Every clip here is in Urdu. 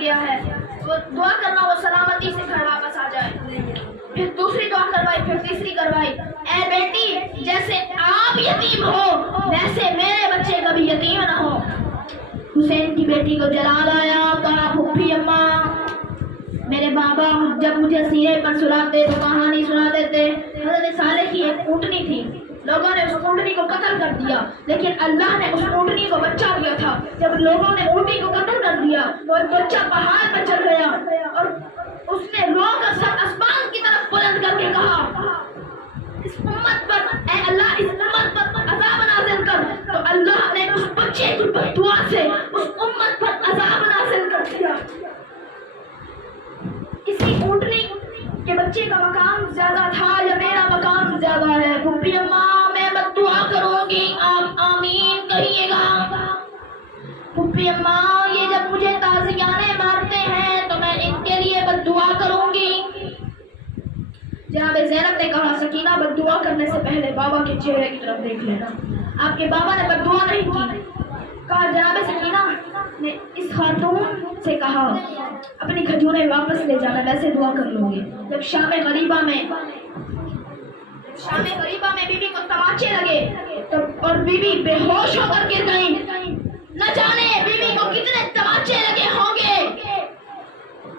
گیا ہے، وہ دعا کرنا وہ سلامتی سے گھر واپس آ جائے۔ پھر دوسری دعا کروائی، پھر تیسری کروائی، اے بیٹی جیسے آپ یتیم ہو ویسے میرے بچے کبھی یتیم نہ ہو۔ حسین کی بیٹی کو جلال آیا، کہا پھپھی اماں میرے بابا جب مجھے سینے پر سلاتے تو کہانی سناتے تھے، حضرت صالح کی ایک اونٹنی تھی، لوگوں نے اس اونٹنی کو قتل کر دیا، لیکن اللہ نے اس اونٹنی کو بچہ دیا تھا۔ جب لوگوں نے اونٹنی کو قتل کر دیا تو ایک بچہ پہاڑ پر چڑھ گیا اور اس نے رو کر سر آسمان کی طرف بلند کر کے کہا اس امت پر اے اللہ اس امت پر عذاب نازل کر، تو اللہ نے اس بچے کی دعا سے اس امت پر عذاب نازل کر دیا۔ کسی اونٹنی کے بچے کا مقام زیادہ تھا یا میرا مقام زیادہ ہے؟ پھپھی اماں میں بد دعا کروں گی، آپ آمین کہیے گا۔ پھپھی اماں یہ جب مجھے تازیانے مارتے ہیں تو میں ان کے لیے بد دعا کروں گی۔ جناب زینب نے کہا سکینہ بد دعا کرنے سے پہلے بابا کے چہرے کی طرف دیکھ لینا۔ آپ کے بابا نے بد دعا نہیں کی۔ کہا جناب سکینہ نے اس خاتون سے کہا اپنی کھجوریں واپس لے جانا، ویسے دعا کر لوں گی۔ جب شام غریبہ میں بی بی کو تماچے لگے اور بی بی بے ہوش ہو کر گر گئی، نہ جانے بی بی کو کتنے تماچے لگے ہوں گے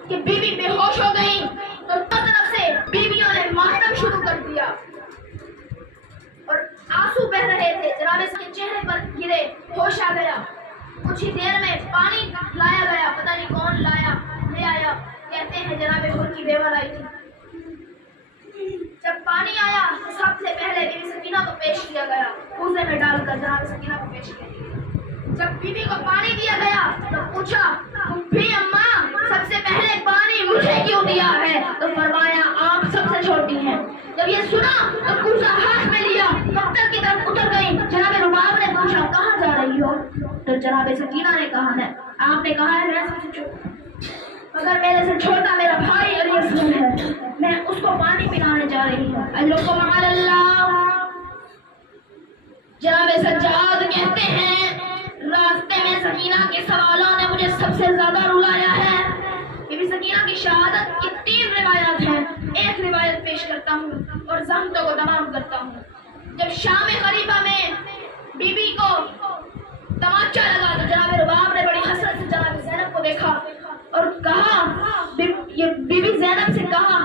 کہ بی بی بے ہوش ہو گئی، تو طرف سے بیویوں نے ماتم شروع کر دیا اور آنسو بہ رہے تھے۔ جناب کے چہرے پر گرے، ہوش آ گیا۔ کچھ ہی دیر میں پانی لایا گیا، پتہ نہیں کون لے آیا، کہتے ہیں جناب حر کی بیوہ لائی تھی۔ جب پانی آیا تو سب سے پہلے بی بی سکینہ کو پیش کیا گیا، کوزے میں ڈال کر جناب سکینہ کو پیش کیا گیا۔ جب بی بی کو پانی دیا گیا تو پوچھا پھپھی اماں سب سے پہلے پانی مجھے کیوں دیا ہے؟ تو فرمایا آپ سب سے چھوٹی ہیں۔ جب یہ سنا تو کوزہ ہاتھ میں لیا، دفتر کی طرف اتر گئی۔ جناب رباب نے پوچھا کہاں جا رہی ہو؟ تو جناب سکینہ نے کہا ہے آپ نے کہا ہے میں سب سے چھوٹا، مگر میرے سے چھوٹا میرا بھائی علی اصغر ہے، میں اس کو پانی پلانے جا رہی ہوں۔ اجرکم علی اللہ۔ جناب سجاد کہتے ہیں راستے میں سکینہ کے سوالوں نے مجھے سب سے زیادہ رلایا ہے۔ بی بی سکینہ کی شہادت کی 3 روایات ہیں، ایک روایت پیش کرتا ہوں اور زحمتوں کو تمام کرتا ہوں۔ جب شام غریبہ میں بی بی کو تماچا لگا تو جناب رباب نے بڑی حسرت سے جناب زینب کو دیکھا اور کہا بی بی زینب سے کہا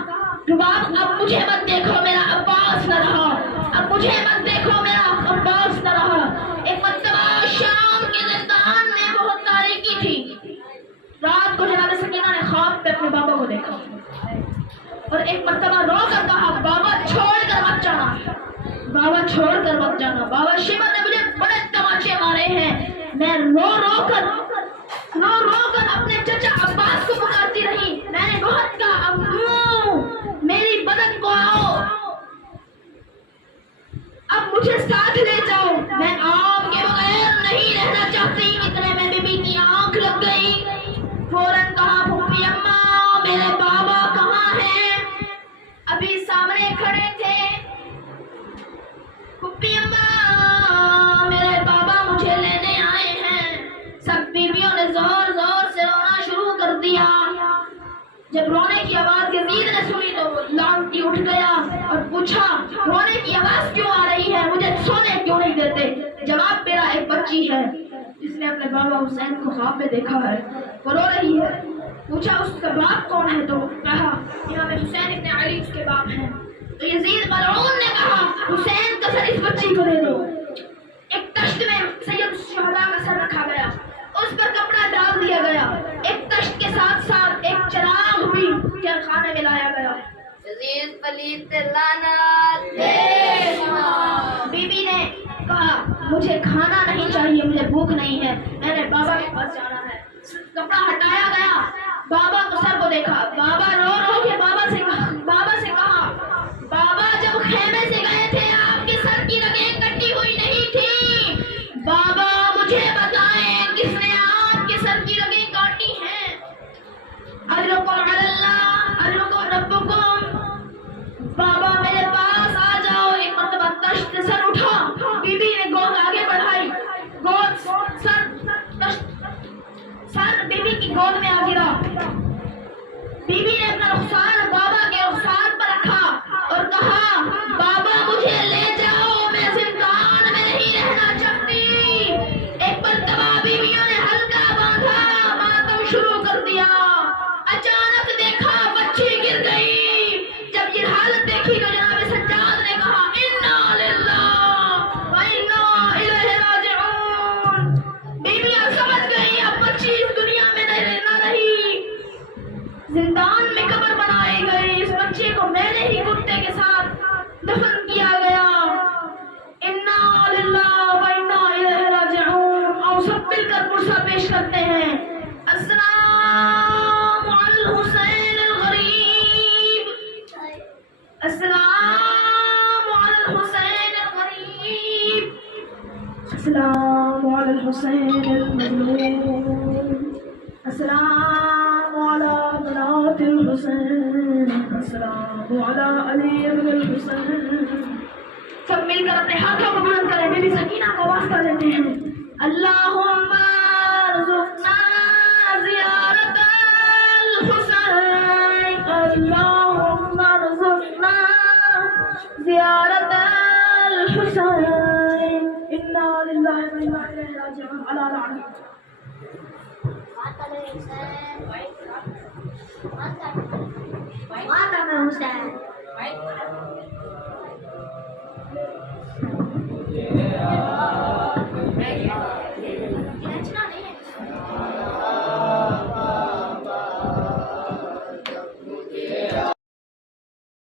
رباب اب مجھے مت دیکھو میرا عباس نہ رہا، اب مجھے مت دیکھو میرا عباس نہ رہا۔ ایک مرتبہ شام کے زندان میں بہت تاریکی تھی، رات کو جناب سکینہ نے خواب پہ اپنے بابا کو دیکھا اور ایک مرتبہ رو کر کہا بابا چھوڑ کر مت جانا، بابا چھوڑ کر مت جانا، بابا شیبہ نے مجھے بڑے تماچے مارے ہیں۔ میں رو رو کر اپنے چچا عباس کو پکارتی رہی، میں نے بہت کہا ابو میری بدن کو آؤ، اب مجھے ساتھ لے جاؤ، میں آپ کے بغیر نہیں رہنا چاہتی۔ اتنے میں بی بی کی آنکھ لگ گئی، فوراً کہا پھپھی اماں میرے بابا کہاں ہیں؟ ابھی سامنے کھڑے تھے۔ پھپھی اماں میرے بابا مجھے لینے آئے ہیں۔ سب بیویوں نے زور زور سے رونا شروع کر دیا۔ جب رونے کی آواز یزید نے سنی تو وہ لانگٹی اٹھ گیا اور پوچھا رونے کی آواز کیوں آ رہی ہے، مجھے سونے کیوں نہیں دیتے؟ جواب میرا ایک بچی ہے جس نے اپنے بابا حسین کو خواب میں دیکھا ہے، وہ رو رہی ہے۔ پوچھا اس کا باپ کون ہے؟ تو کہا امام حسین ابن علی اس کے باپ ہیں۔ تو یزید ملعون نے کہا حسین کا سر اس بچی کو دے دو۔ ایک تشت میں سید الشہداء کا سر رکھا گیا، اس پر کپڑا ڈال دیا گیا، ایک تشت کے ساتھ ساتھ ایک چراغ بھی خانے میں لایا گیا۔ یزید پلیت لعنت بی بی نے کہا مجھے کھانا نہیں چاہیے، مجھے بھوک نہیں ہے، میں نے بابا کے پاس جانا ہے۔ کپڑا ہٹایا گیا، بابا کو سر کو دیکھا، بابا رو رو کے بابا سے کہا بابا جب خیمے سے گئے تھے آپ کے سر کی رگیں کٹی ہوئی نہیں تھی، بابا مجھے بتائیں کس نے آپ کے سر کی رگیں کاٹی ہیں؟ اجرکم علی اللہ اجرکم ربکم، بابا میرے پاس آ جاؤ۔ ایک مرتبہ تشت سر اٹھا، بی بی نے گود آگے بڑھائی، گود سر بی بی کی گود میں آ گرا. بیوی نے اپنا رخسار بابا کے رخسار پر رکھا اور کہا بابا مجھے لے جاؤ، میں زندان میں نہیں رہنا چاہتی. ایک مرتبہ بیویوں نے حلقہ باندھا، ماتم شروع کر دیا. اچانک دیکھا بچی گر گئی. جب یہ حالت دیکھی تو جناب سجاد نے کہا انا للہ و انا الیہ راجعون. بیویاں سمجھ گئی اب بچی اس دنیا میں نہ رہی، زندان میں قبر بنائی گئی. اس بچے کو میرے ہی کتے کے ساتھ دفن کیا گیا. انا للہ و انا الیہ راجعون. اور سب مل کر پرسہ پیش کرتے ہیں. السلام علی الحسین الغریب، السلام علی الحسین الغریب، السلام علی الحسین المظلوم، السلام على بنات الحسین، السلام على علی بن الحسین. سب مل کر اپنے ہاتھوں کو بلند کریں. بی بی سکینہ کو واسطہ دیتے ہیں. اللہم ارزقنا زیارت الحسین، اللہم ارزقنا زیارت الحسین. انا للہ و انا الیہ راجعون. علی لعنت. ماتم حسین.